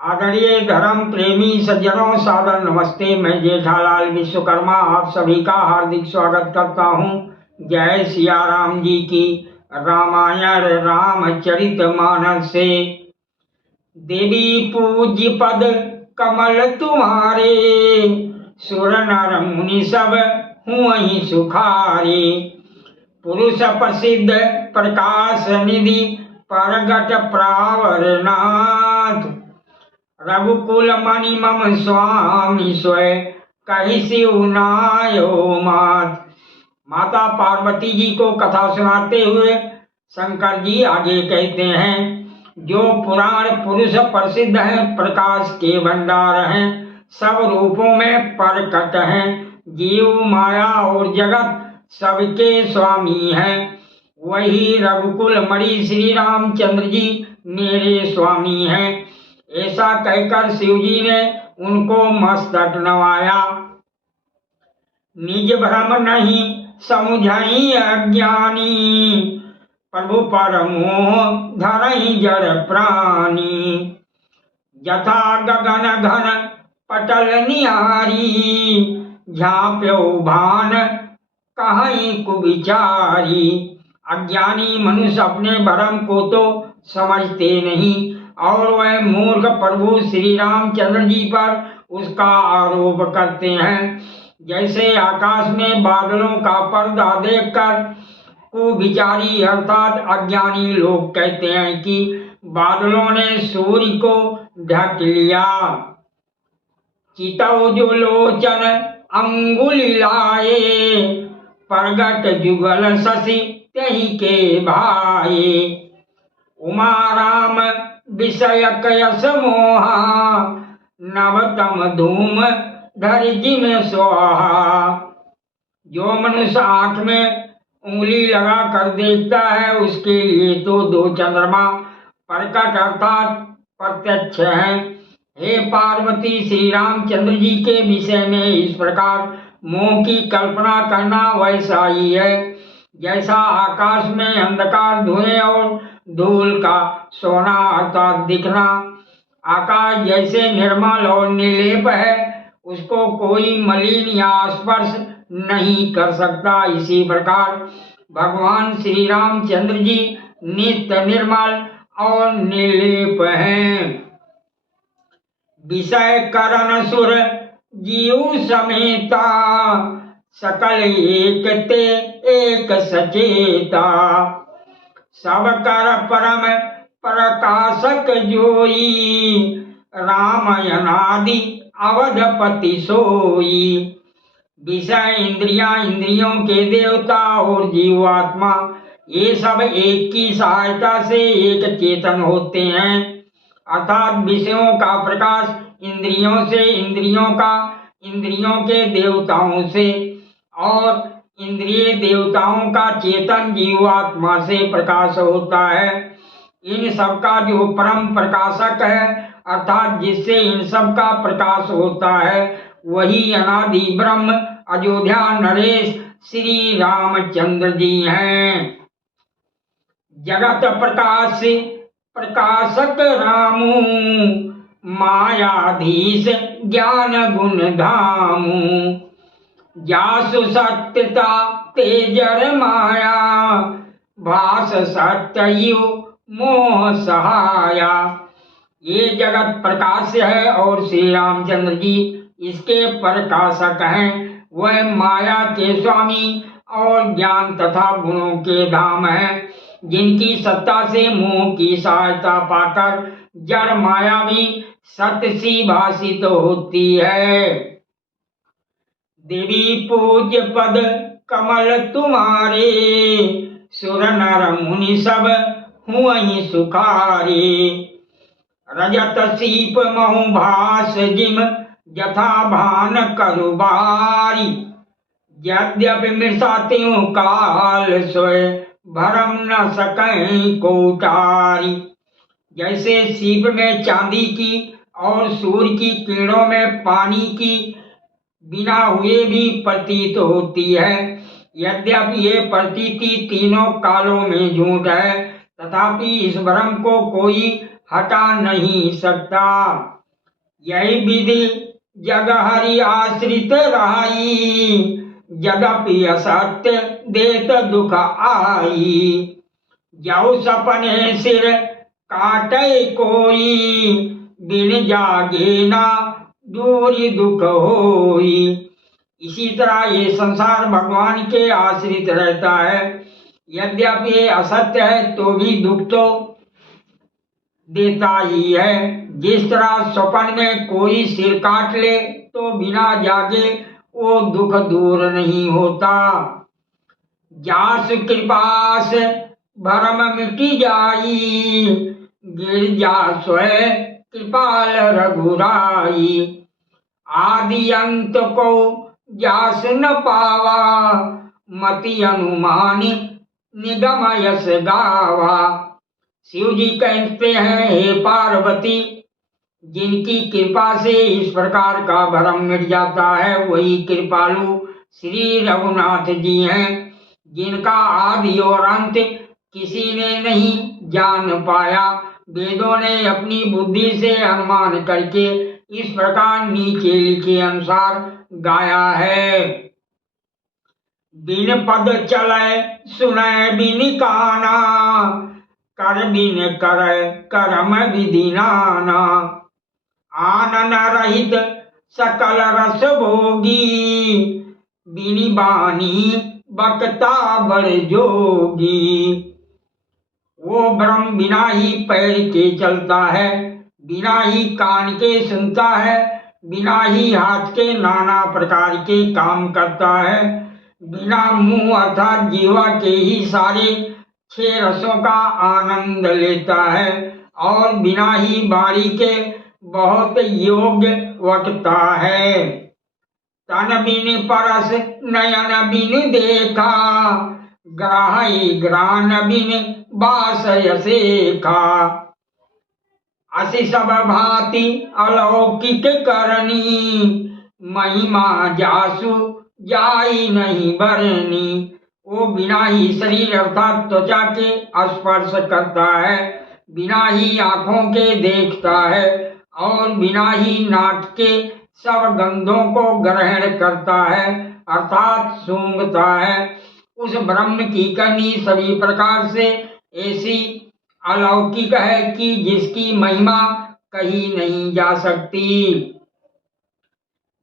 आदरणीय धर्म प्रेमी सज्जनों, सादर नमस्ते। मैं जेठालाल विश्वकर्मा आप सभी का हार्दिक स्वागत करता हूँ। जय सिया राम जी की। रामायण रामचरितमानस से देवी पूज्य पद कमल तुम्हारे, सुर नर मुनि सब हुई सुखारे। पुरुष प्रसिद्ध प्रकाश निधि परगट प्रावरनाथ, रघुकुल मणि मम स्वामी स्वय कहि शिवनायो मात। माता पार्वती जी को कथा सुनाते हुए शंकर जी आगे कहते हैं, जो पुराण पुरुष प्रसिद्ध हैं, प्रकाश के भंडार हैं, सब रूपों में प्रकट हैं, जीव माया और जगत सबके स्वामी हैं, वही रघुकुल मणि श्री रामचंद्र जी मेरे स्वामी हैं। ऐसा कहकर शिव जी ने उनको मस्तक नवाया। निज भ्रम नहीं समुझई अज्ञानी, प्रभु पर मोह धरई जड़ प्राणी। जथा गगन घन पटल निहारी, झांप्यो भान कहीं कुविचारी। अज्ञानी मनुष्य अपने भ्रम को तो समझते नहीं और वह मूर्ख प्रभु श्री रामचंद्र जी पर उसका आरोप करते हैं। जैसे आकाश में बादलों का पर्दा देखकर कुविचारी अर्थात अज्ञानी लोग कहते हैं कि बादलों ने सूर्य को ढक लिया। चितौ जो लोचन अंगुली लाए, प्रगट जुगल शशि तहि के भाए। उमा राम विषयक यश मोहा, नवतम धूम धरि जिम स्वाहा। जो मनुष्य आंख में उंगली लगा कर देखता है, उसके लिए तो दो चंद्रमा प्रकट अर्थात प्रत्यक्ष हैं। हे पार्वती, श्री रामचंद्र जी के विषय में इस प्रकार मोह की कल्पना करना वैसा ही है जैसा आकाश में अंधकार, धुएं और धूल का सोना अर्थात दिखना। आकाश जैसे निर्मल और निर्लेप है, उसको कोई मलिन या स्पर्श नहीं कर सकता। इसी प्रकार भगवान श्री रामचंद्र जी नित्य निर्मल और निर्लेप हैं। विषय करण सुर जीव समेता, सकल एक ते एक सचेता। सब कर परम प्रकाशक जोई, रामायणादि अवधपति सोई। विषय इंद्रियों के देवता और जीवात्मा, ये सब एक की सहायता से एक चेतन होते हैं। अर्थात विषयों का प्रकाश इंद्रियों से, इंद्रियों का इंद्रियों के देवताओं से और इंद्रिय देवताओं का चेतन जीवात्मा से प्रकाश होता है। इन सब का जो परम प्रकाशक है अर्थात जिससे इन सब का प्रकाश होता है, वही अनादि ब्रह्म अयोध्या नरेश श्री रामचंद्र जी हैं। जगत प्रकाश प्रकाशक रामू, मायाधीश ज्ञान गुण धामू। जासु सत्यता तेजर माया, भास सत्ययु मोह सहाया। ये जगत प्रकाश है और श्री रामचंद्र जी इसके प्रकाशक हैं। वह माया के स्वामी और ज्ञान तथा गुणों के धाम हैं, जिनकी सत्ता से मोह की सहायता पाकर जड़ माया भी सत्य सी भाषित होती है। देवी पूज्य पद कमल तुम्हारे, सुर नर मुनि सब हुई सुखारे। रजत सीप महु भास जिम, जथा भान करुबारी। यद्यपि मृषात्यु काल सोए, भरम न सकें कोटारी। जैसे सीप में चांदी की और सूर्य की किरणों में पानी की बिना हुए भी प्रतीत होती है। यद्यपि ये प्रतीति तीनों कालों में झूठ है, तथापि इस भ्रम को कोई हटा नहीं सकता। यही विधि जग हरि आश्रित रहाई, जगपि असत्य देत दुख आई। जौ सपने सिर काटे कोई, बिन जागे ना दूरी दुख होई। इसी तरह ये संसार भगवान के आश्रित रहता है। यद्यपि ये असत्य है तो भी दुख तो देता ही है। जिस तरह स्वप्न में कोई सिर काट ले तो बिना जागे वो दुख दूर नहीं होता। जास कृपास भरम मिटी जाई, गिरजा स्वयं कृपाल रघुराई। आदि अंत को जास न पावा, मति अनुमानी निगम यस गावा। शिव जी कहते हैं, हे पार्वती, जिनकी कृपा से इस प्रकार का भ्रम मिट जाता है वही कृपालु श्री रघुनाथ जी हैं, जिनका आदि और अंत किसी ने नहीं जान पाया। वेदों ने अपनी बुद्धि से अनुमान करके इस प्रकार नीचे लिखे अनुसार गाया है। बिन पद चले सुने बिन काना, कर बिन करे करम विधि नाना। आनन रहित सकल रस भोगी, बिनि बानी बकता बड़ जोगी। वो ब्रह्म बिना ही पैर के चलता है, बिना ही कान के सुनता है, बिना ही हाथ के नाना प्रकार के काम करता है, बिना मुंह अर्थात जीवा के ही सारे 6 रसों का आनंद लेता है, और बिना ही वाणी के बहुत योग्य वक्ता है। तन बिन परस नयन बिन देखा, ग्राही ग्रान बिन बास यसेखा। असि सब भांति अलौकिक करनी, महिमा जासु जाई नहीं बरनी। वो बिना ही शरीर अर्थात त्वचा के स्पर्श करता है, बिना ही आंखों के देखता है, और बिना ही नाक के सब गंधों को ग्रहण करता है अर्थात सूंघता है। उस ब्रह्म की करनी सभी प्रकार से ऐसी अलौकिक है कि जिसकी महिमा कही नहीं जा सकती।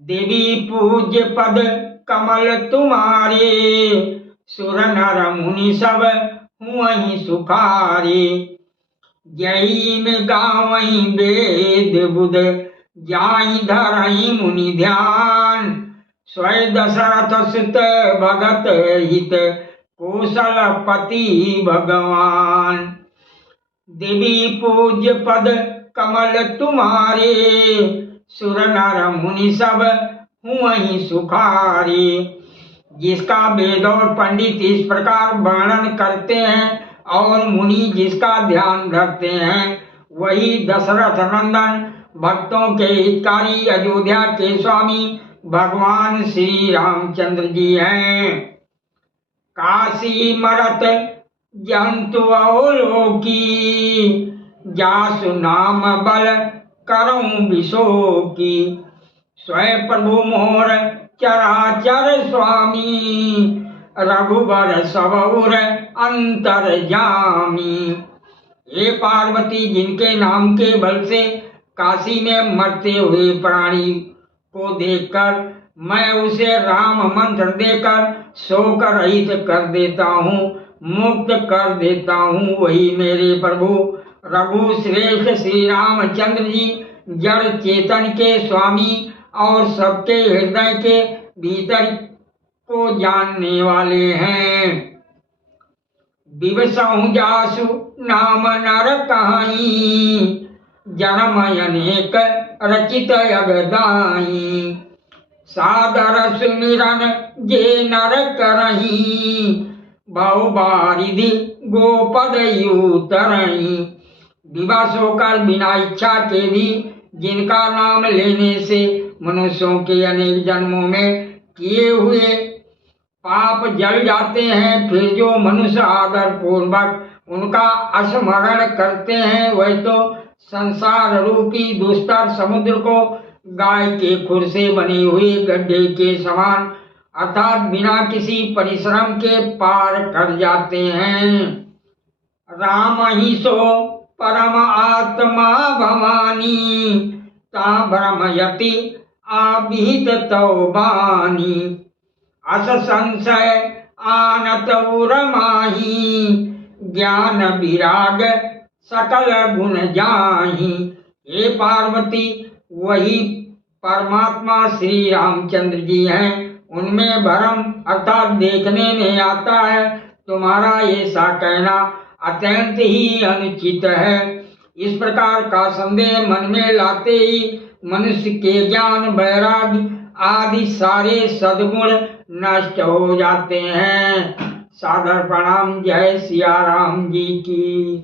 देवी पूज्य पद कमल तुम्हारे, सुर नर मुनि सब हुई सुखारे। जय में गावई वेद बुध, जाई धरई मुनि ध्यान। स्वयं दशरथ सुत भगत हित, कौशलपति भगवान। देवी पूज्य पद कमल तुम्हारे, सुर नर मुनि सब हुई सुखारे। जिसका वेद और पंडित इस प्रकार वर्णन करते हैं और मुनि जिसका ध्यान रखते हैं, वही दशरथ नंदन भक्तों के हितकारी अयोध्या के स्वामी भगवान श्री रामचंद्र जी हैं। काशी मरत जंतु अवलोकी, जासु नाम बल करऊं विशोकी। स्वयं प्रभु मोर चराचर स्वामी, रघुबर सबउर अंतर जामी। हे पार्वती, जिनके नाम के बल से काशी में मरते हुए प्राणी को देखकर मैं उसे राम मंत्र देकर शोक रहित कर देता हूँ, मुक्त कर देता हूँ, वही मेरे प्रभु रघु श्रेष्ठ श्री रामचंद्र जी जड़ चेतन के स्वामी और सबके हृदय के भीतर को जानने वाले हैं। दिवसहु जासु नाम नर कहाई, जन्म अनेक रचित अगदाई। सादर सुमिरन जे नर करही, बहु बारिधि गोपद तरही। दिवस होकर बिना इच्छा के भी जिनका नाम लेने से मनुष्यों के अनेक जन्मों में किए हुए पाप जल जाते हैं, फिर जो मनुष्य आदर पूर्वक उनका स्मरण करते हैं वह तो संसार रूपी दुस्तर समुद्र को गाय के खुर से बने हुए गड्ढे के समान अर्थात बिना किसी परिश्रम के पार कर जाते हैं। राम ही सो परम आत्मा भवानी, ता भ्रमयति आभित तौ बानी। अस संशय आनत उर माही, ज्ञान विराग सकल गुण जाही। हे पार्वती, वही परमात्मा श्री रामचंद्र जी हैं, उनमें भ्रम अर्थात देखने में आता है। तुम्हारा ऐसा कहना अत्यंत ही अनुचित है। इस प्रकार का संदेह मन में लाते ही मनुष्य के ज्ञान वैराग्य आदि सारे सद्गुण नष्ट हो जाते हैं। सादर प्रणाम। जय सिया राम जी की।